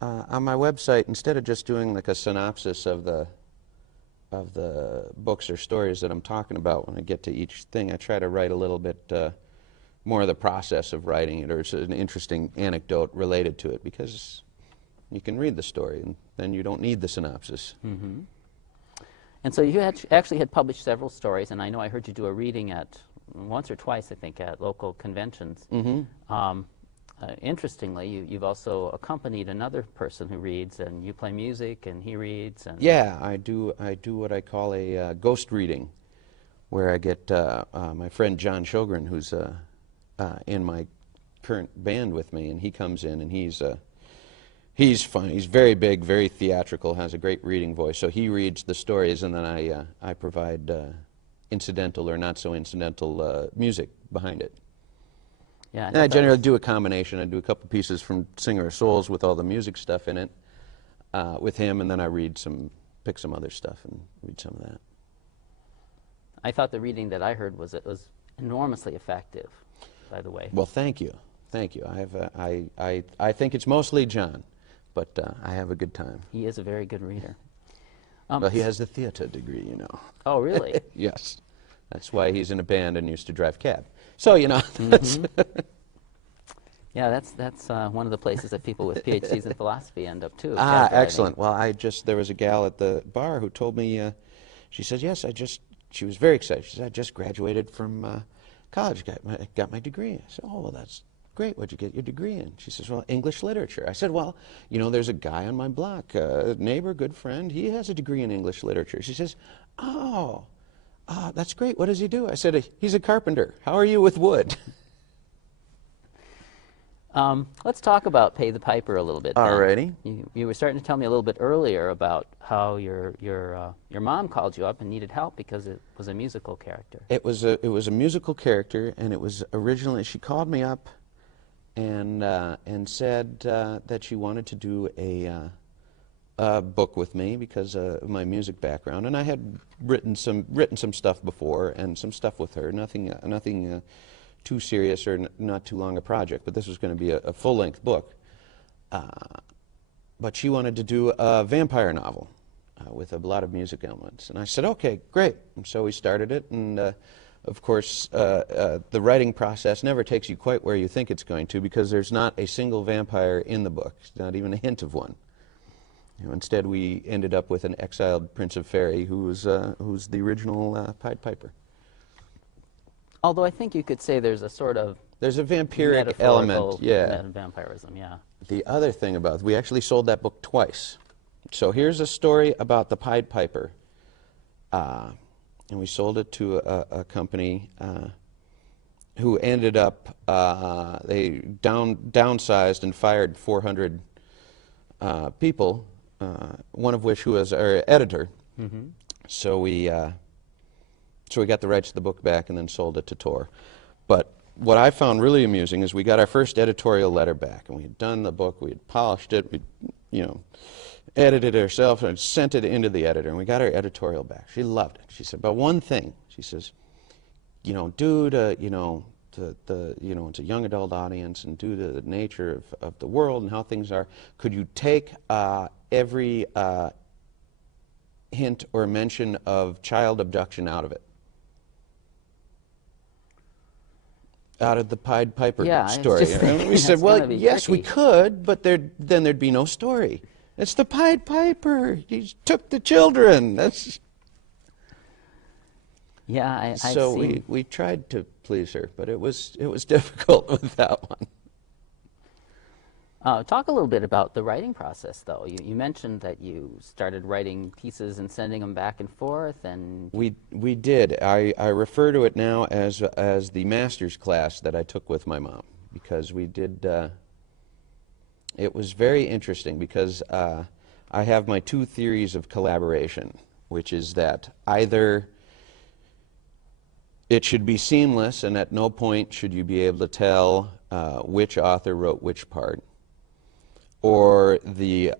on my website, instead of just doing like a synopsis of the books or stories that I'm talking about when I get to each thing, I try to write a little bit more of the process of writing it, or it's an interesting anecdote related to it, because you can read the story and then you don't need the synopsis. Mm-hmm. And so you actually had published several stories, and I know I heard you do a reading once or twice, I think, at local conventions. Mm-hmm. Interestingly, you've also accompanied another person who reads, and you play music, and he reads. And Yeah, I do what I call a ghost reading, where I get my friend John Sjogren, who's in my current band with me, and he comes in, and he's fun. He's very big, very theatrical, has a great reading voice. So he reads the stories, and then I provide incidental or not so incidental music behind it. Yeah, And I generally do a combination. I do a couple pieces from Singer of Souls with all the music stuff in it with him, and then I pick some other stuff and read some of that. I thought the reading that I heard was enormously effective, by the way. Well, thank you. Thank you. I think it's mostly John, but I have a good time. He is a very good reader. Well, he has the theater degree, you know. Oh, really? Yes. That's why he's in a band and used to drive cab. So, you know. Mm-hmm. Yeah, that's one of the places that people with PhDs in philosophy end up too. Excellent. Well, there was a gal at the bar who told me, she said, yes, she was very excited. She said, I just graduated from college, got my degree. I said, oh, well, that's great. What'd you get your degree in? She says, well, English literature. I said, well, you know, there's a guy on my block, a neighbor, good friend, he has a degree in English literature. She says, oh, that's great. What does he do? I said, he's a carpenter. How are you with wood? Let's talk about Pay the Piper a little bit. Alrighty. You were starting to tell me a little bit earlier about how your mom called you up and needed help because it was a musical character. It was a musical character, and it was originally, she called me up and said that she wanted to do a book with me because of my music background, and I had written some stuff before and some stuff with her. Nothing too serious or not too long a project, but this was going to be a full-length book. But she wanted to do a vampire novel with a lot of music elements, and I said, okay, great. And so we started it, and of course, the writing process never takes you quite where you think it's going to, because there's not a single vampire in the book, not even a hint of one. You know, instead, we ended up with an exiled Prince of Faerie who's the original Pied Piper. Although I think you could say there's a sort of vampiric element, yeah. Vampirism, yeah. The other thing about we actually sold that book twice. So here's a story about the Pied Piper, and we sold it to a company who ended up they downsized and fired 400 people, one of which who was our editor. Mm-hmm. So we got the rights to the book back and then sold it to Tor. But what I found really amusing is we got our first editorial letter back, and we had done the book, we had polished it, we edited it ourselves and sent it into the editor, and we got our editorial back. She loved it. She said, but one thing, she says, due to, it's a young adult audience, and due to the nature of the world and how things are, could you take every hint or mention of child abduction out of it? Out of the Pied Piper story. And we said, well, yes, we could, but then there'd be no story. It's the Pied Piper. He took the children. That's... Yeah, So we tried to please her, but it was difficult with that one. Talk a little bit about the writing process, though. You mentioned that you started writing pieces and sending them back and forth, and we did. I refer to it now as the master's class that I took with my mom, because we did. It was very interesting because I have my two theories of collaboration, which is that either it should be seamless, and at no point should you be able to tell which author wrote which part, or the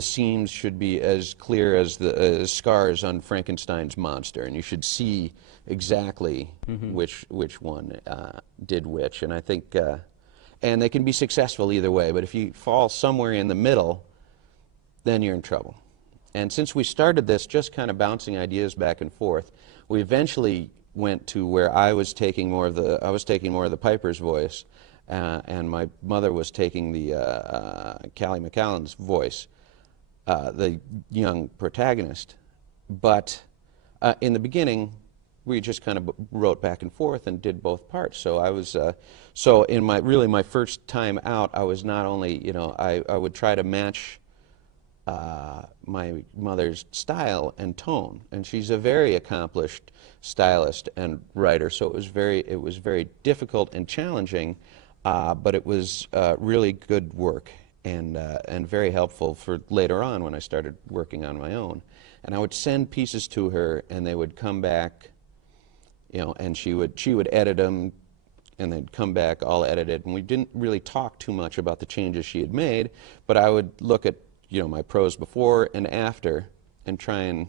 seams should be as clear as the scars on Frankenstein's monster, and you should see exactly which one did which. And I think, And they can be successful either way, but if you fall somewhere in the middle, then you're in trouble. And since we started this just kind of bouncing ideas back and forth, we eventually went to where I was taking more of the Piper's voice, and my mother was taking the Callie McCallan's voice, the young protagonist. But in the beginning, we just kind of wrote back and forth and did both parts. So I was, so in my first time out, I was not only, you know, I would try to match my mother's style and tone, and she's a very accomplished stylist and writer. So it was very difficult and challenging, but it was really good work and very helpful for later on when I started working on my own. And I would send pieces to her, and they would come back, you know, and she would edit them, and they'd come back all edited. And we didn't really talk too much about the changes she had made, but I would look at, you know, my prose before and after and try and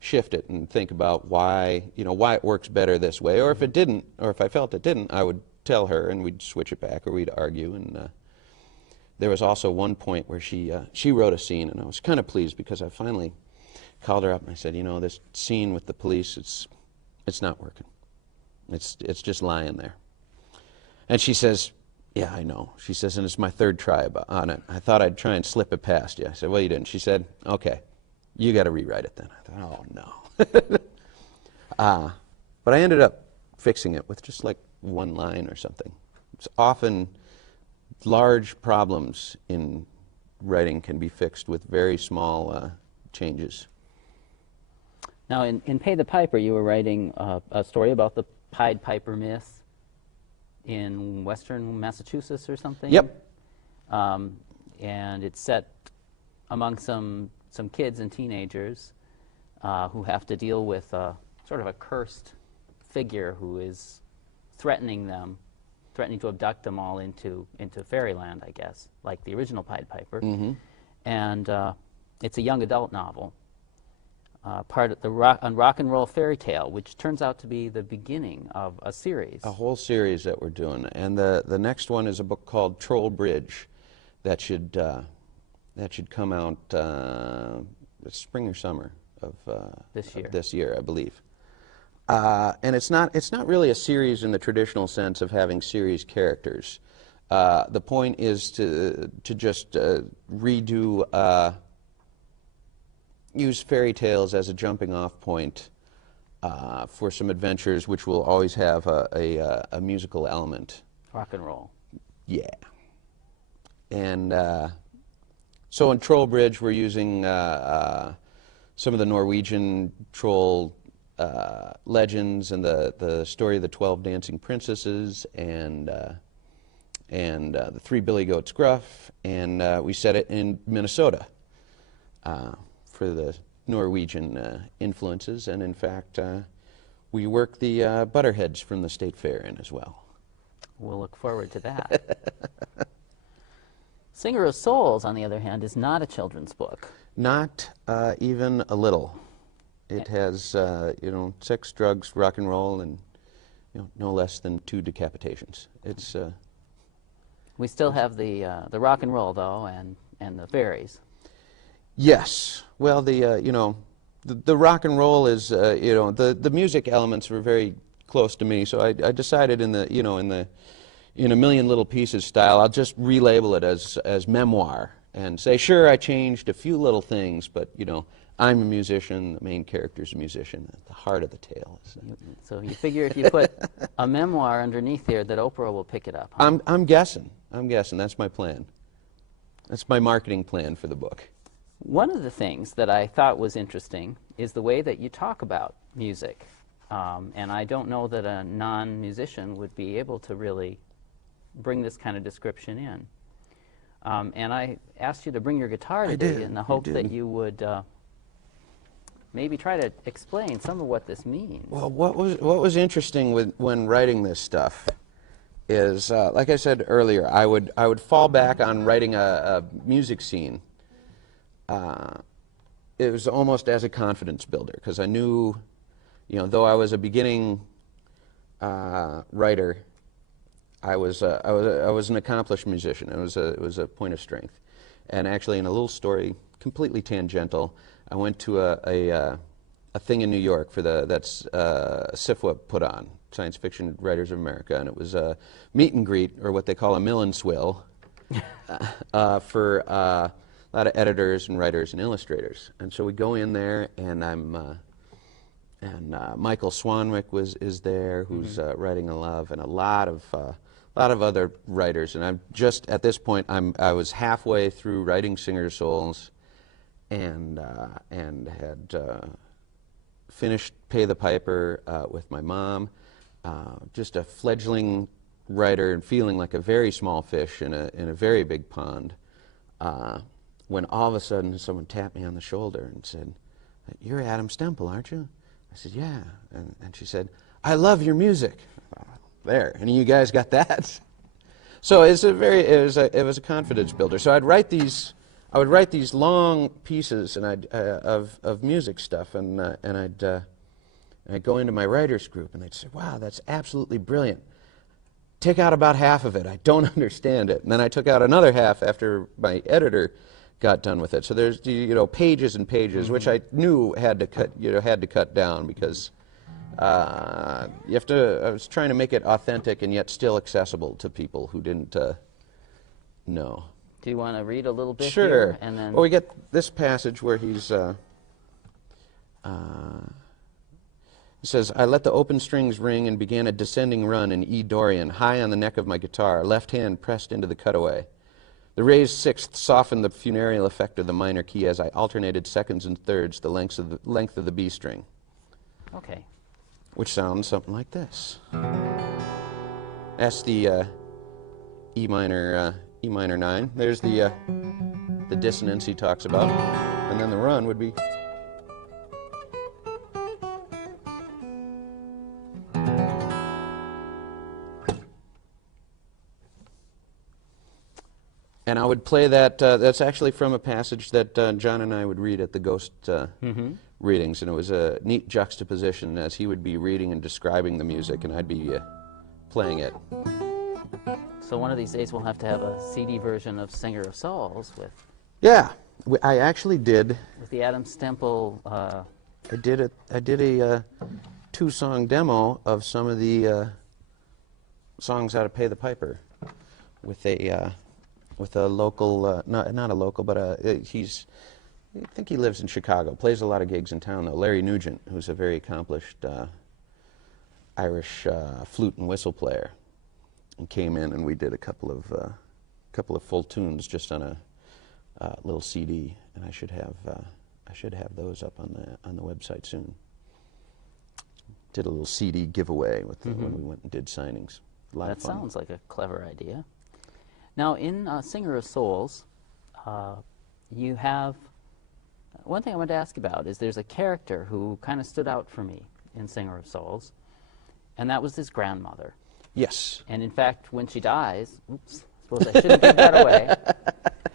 shift it and think about why, you know, why it works better this way. Or if it didn't, or if I felt it didn't, I would tell her, and we'd switch it back, or we'd argue. And there was also one point where she wrote a scene, and I was kind of pleased because I finally called her up and I said, you know, this scene with the police, it's not working. It's just lying there. And she says, yeah, I know. She says, and it's my third try on it. I thought I'd try and slip it past you. I said, well, you didn't. She said, okay, you got to rewrite it then. I thought, oh, no. But I ended up fixing it with just like one line or something. It's often large problems in writing can be fixed with very small changes. Now, in Pay the Piper, you were writing a story about the Pied Piper myth in western Massachusetts or something? Yep. And it's set among some kids and teenagers who have to deal with sort of a cursed figure who is threatening to abduct them all into fairyland, I guess, like the original Pied Piper. Mm-hmm. And it's a young adult novel. Part of the rock and roll fairy tale, which turns out to be the beginning of a series. A whole series that we're doing, and the next one is a book called Troll Bridge, that should come out spring or summer of this year, I believe. And it's not really a series in the traditional sense of having series characters. The point is to just redo. Use fairy tales as a jumping-off point for some adventures, which will always have a musical element. Rock and roll. Yeah. And so in Troll Bridge, we're using some of the Norwegian troll legends and the story of the 12 dancing princesses and the 3 billy goats gruff, and we set it in Minnesota. For the Norwegian influences, and in fact, we work the Butterheads from the State Fair in as well. We'll look forward to that. Singer of Souls, on the other hand, is not a children's book. Not even a little. It has, you know, sex, drugs, rock and roll, and no less than 2 decapitations. It's. We still have the rock and roll though, and the fairies. Yes. Well, the rock and roll is, the music elements were very close to me, so I decided in a Million Little Pieces style, I'll just relabel it as memoir and say, sure, I changed a few little things, but I'm a musician. The main character's a musician. The heart of the tale is. So you figure if you put a memoir underneath here, that Oprah will pick it up. Huh? I'm guessing. That's my plan. That's my marketing plan for the book. One of the things that I thought was interesting is the way that you talk about music. And I don't know that a non-musician would be able to really bring this kind of description in. And I asked you to bring your guitar today in the hope that you would maybe try to explain some of what this means. Well, what was interesting when writing this stuff is, like I said earlier, I would fall back on writing a music scene. It was almost as a confidence builder, because I knew, though I was a beginning writer, I was an accomplished musician. It was a point of strength. And actually, in a little story, completely tangential, I went to a thing in New York for that's SIFWA put on, Science Fiction Writers of America, and it was a meet and greet, or what they call a mill and swill, for a lot of editors and writers and illustrators. And so we go in there, and Michael Swanwick is there, who's writing a love, and a lot of other writers. And I'm just at this point, I was halfway through writing Singer Souls, and had finished Pay the Piper with my mom. Just a fledgling writer and feeling like a very small fish in a very big pond. When all of a sudden someone tapped me on the shoulder and said, "You're Adam Stemple, aren't you?" I said, "Yeah." And she said, "I love your music." There, any of you guys got that? So it was a confidence builder. So I would write these long pieces and of music stuff, and I'd go into my writers group, and they'd say, "Wow, that's absolutely brilliant. Take out about half of it. I don't understand it." And then I took out another half after my editor got done with it. So there's pages and pages, which I knew had to cut down, because I was trying to make it authentic and yet still accessible to people who didn't know. Do you want to read a little bit Sure. here? And then Well, we get this passage where he says, "I let the open strings ring and began a descending run in E Dorian, high on the neck of my guitar, left hand pressed into the cutaway. The raised sixth softened the funereal effect of the minor key as I alternated seconds and thirds the length of the B string." Okay. Which sounds something like this. That's the E minor 9. There's the dissonance he talks about, and then the run would be. And I would play that. That's actually from a passage that John and I would read at the Ghost readings, and it was a neat juxtaposition as he would be reading and describing the music, and I'd be playing it. So one of these days we'll have to have a CD version of Singer of Souls with. Yeah, I actually did. With the Adam Stemple. I did a 2-song demo of some of the songs out of Pay the Piper with a local, not a local, but I think he lives in Chicago, plays a lot of gigs in town though, Larry Nugent, who's a very accomplished Irish flute and whistle player, and came in and we did a couple of full tunes just on a little CD, and I should have those up on the website soon. Did a little CD giveaway with when we went and did signings. A lot of fun. Sounds like a clever idea. Now, in Singer of Souls, you have one thing I wanted to ask about is there's a character who kind of stood out for me in Singer of Souls, and that was his grandmother. Yes. And in fact, when she dies, oops, suppose I shouldn't give that away.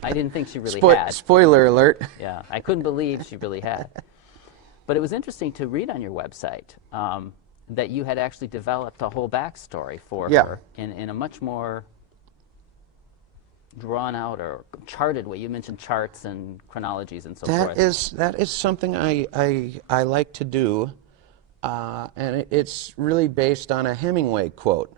I didn't think she really had. Spoiler alert. Yeah, I couldn't believe she really had. But it was interesting to read on your website that you had actually developed a whole backstory for her in a much more drawn out or charted way. You mentioned charts and chronologies and so forth. That is something I like to do, and it's really based on a Hemingway quote,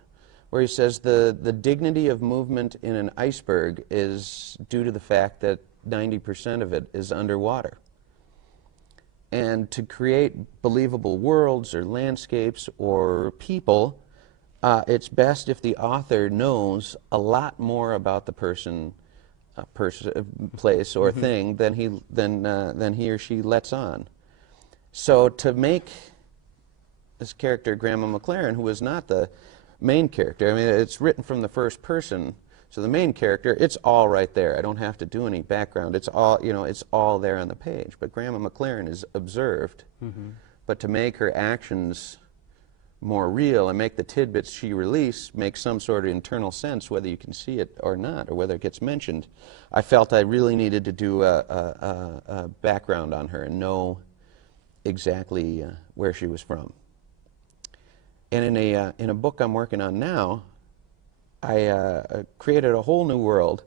where he says the dignity of movement in an iceberg is due to the fact that 90% of it is underwater. And to create believable worlds or landscapes or people, it's best if the author knows a lot more about the person, place, or thing than he or she lets on. So to make this character, Grandma McLaren, who was not the main character, I mean, it's written from the first person, so the main character, it's all right there. I don't have to do any background. It's all, it's all there on the page. But Grandma McLaren is observed. But to make her actions more real and make the tidbits she released make some sort of internal sense, whether you can see it or not, or whether it gets mentioned, I felt I really needed to do a background on her and know exactly where she was from. And in a book I'm working on now, I created a whole new world,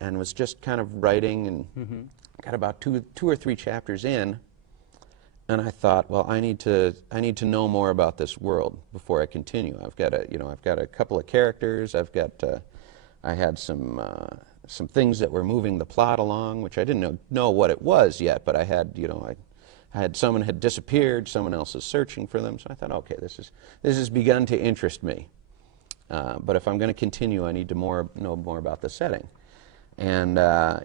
and was just kind of writing, and got about two or three chapters in, and I thought, well, I need to know more about this world before I continue. I've got a couple of characters. I had some things that were moving the plot along, which I didn't know what it was yet, but I had someone had disappeared, someone else is searching for them, so I thought, okay, this has begun to interest me. But if I'm going to continue, I need to know more about the setting. And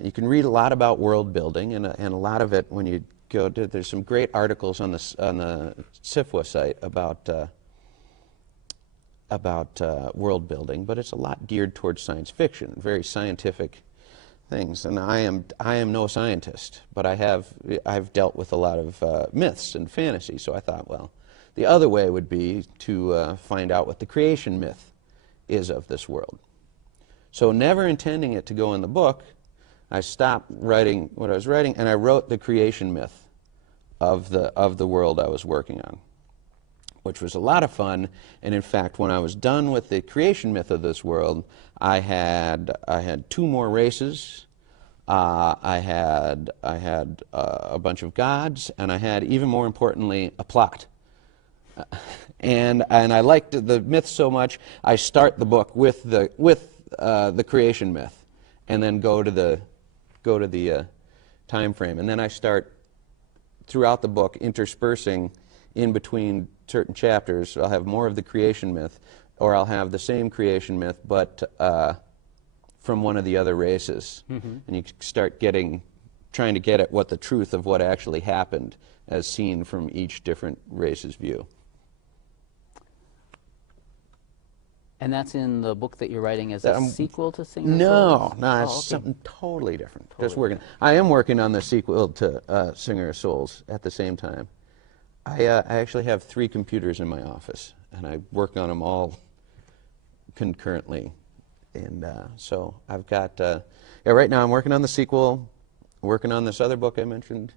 you can read a lot about world building, and a lot of it, when you go to, there's some great articles on the SIFWA site about world building, but it's a lot geared towards science fiction, very scientific things. And I am no scientist, but I've dealt with a lot of myths and fantasy. So I thought, well, the other way would be to find out what the creation myth is of this world. So, never intending it to go in the book, I stopped writing what I was writing, and I wrote the creation myth of the world I was working on, which was a lot of fun. And in fact, when I was done with the creation myth of this world, I had two more races. I had a bunch of gods, and I had, even more importantly, a plot. And I liked the myth so much, I start the book with the creation myth, and then go to the time frame, and then I start throughout the book interspersing in between certain chapters. I'll have more of the creation myth, or I'll have the same creation myth, but from one of the other races, and you start trying to get at what the truth of what actually happened, as seen from each different race's view. And that's in the book that you're writing as a sequel to Singer of Souls? No, it's something totally different. I am working on the sequel to Singer of Souls at the same time. I actually have 3 computers in my office, and I work on them all concurrently. And so I've got, right now I'm working on the sequel, working on this other book I mentioned,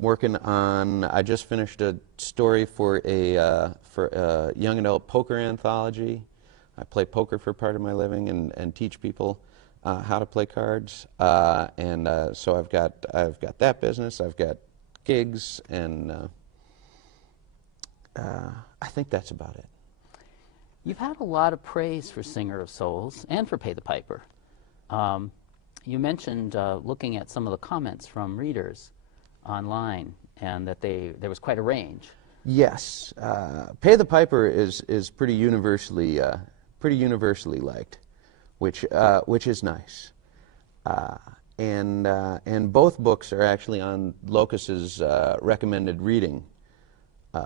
I just finished a story for a young adult poker anthology. I play poker for part of my living and teach people how to play cards. So I've got that business. I've got gigs, and I think that's about it. You've had a lot of praise for Singer of Souls and for Pay the Piper. You mentioned looking at some of the comments from readers online, and that there was quite a range. Yes, Pay the Piper is pretty universally liked, which is nice. And both books are actually on Locus's recommended reading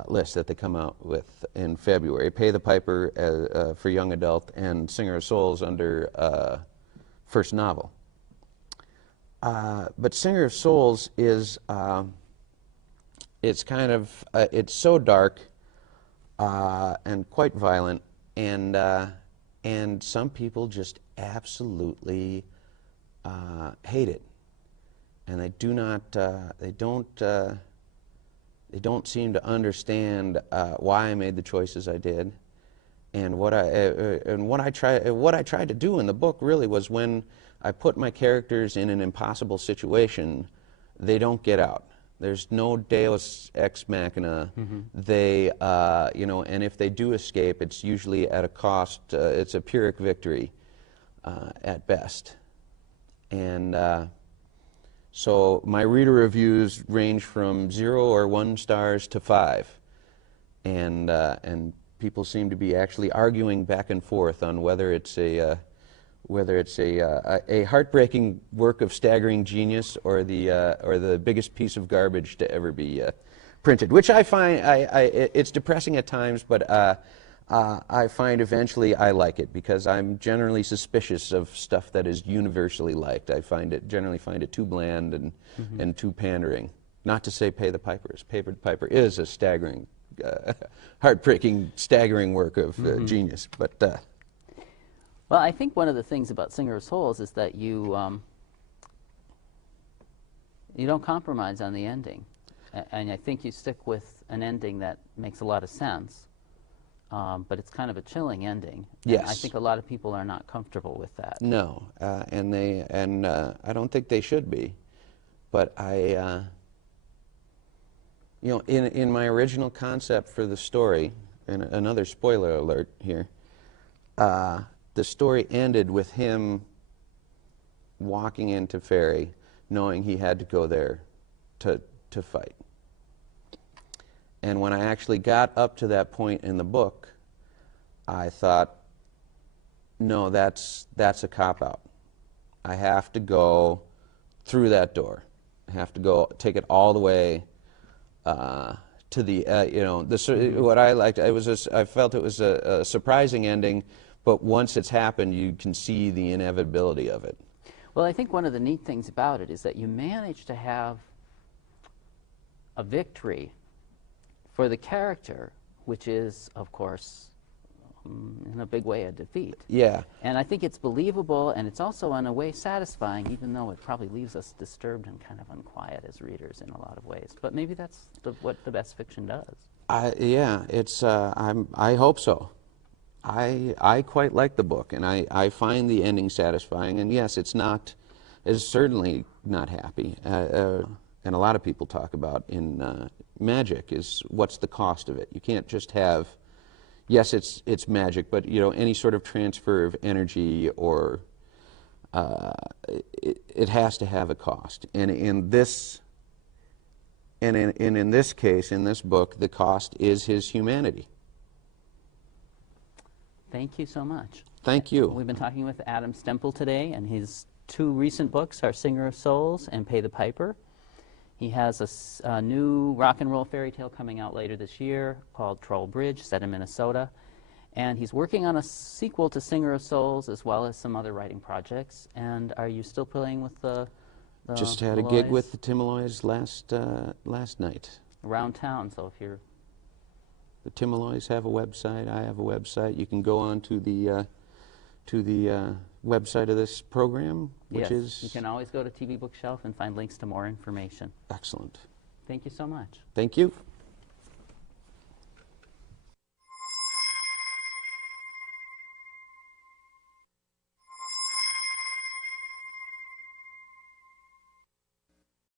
list that they come out with in February. Pay the Piper for young adult, and Singer of Souls under first novel. But Singer of Souls is it's so dark and quite violent, and some people just absolutely hate it, and they don't seem to understand why I made the choices I did, and what I tried to do in the book really was, when I put my characters in an impossible situation, they don't get out. There's no Deus ex machina. They, and if they do escape, it's usually at a cost. It's a Pyrrhic victory, at best. And so my reader reviews range from 0 or 1 stars to 5, and people seem to be actually arguing back and forth on whether it's a heartbreaking work of staggering genius, or the biggest piece of garbage to ever be printed. Which I find it's depressing at times, but I find eventually I like it, because I'm generally suspicious of stuff that is universally liked. I generally find it too bland and too pandering. Not to say Pay the Piper. Pay the Piper is a staggering, heartbreaking, staggering work of genius, but. Well, I think one of the things about Singer of Souls is that you don't compromise on the ending, and I think you stick with an ending that makes a lot of sense. but it's kind of a chilling ending. Yes. And I think a lot of people are not comfortable with that. No, and I don't think they should be. But you know, in my original concept for the story, and another spoiler alert here, the story ended with him walking into Ferry, knowing he had to go there to fight. And when I actually got up to that point in the book, I thought, no, that's a cop-out. I have to go through that door. I have to go take it all the way to the, you know, what I liked, I felt it was a surprising ending, but once it's happened, you can see the inevitability of it. Well, I think one of the neat things about it is that you manage to have a victory for the character, which is, of course, in a big way a defeat. Yeah. And I think it's believable, and it's also in a way satisfying, even though it probably leaves us disturbed and kind of unquiet as readers in a lot of ways. But maybe that's what the best fiction does. Yeah, it's, I hope so. I quite like the book, and I find the ending satisfying. And yes, it's certainly not happy. And a lot of people talk about in magic is what's the cost of it. You can't just have, yes, it's magic, but you know, any sort of transfer of energy or it has to have a cost. And in this case, in this book, the cost is his humanity. Thank you so much. Thank you. We've been talking with Adam Stemple today, and his two recent books are Singer of Souls and Pay the Piper. He has a new rock and roll fairy tale coming out later this year called Troll Bridge, set in Minnesota. And he's working on a sequel to Singer of Souls as well as some other writing projects. And are you still playing with the Just had a gig with the Timaloys last night. Around town, so if you're... The Timaloys have a website. I have a website. You can go on to the website of this program, which yes, is... you can always go to TV Bookshelf and find links to more information. Excellent. Thank you so much. Thank you.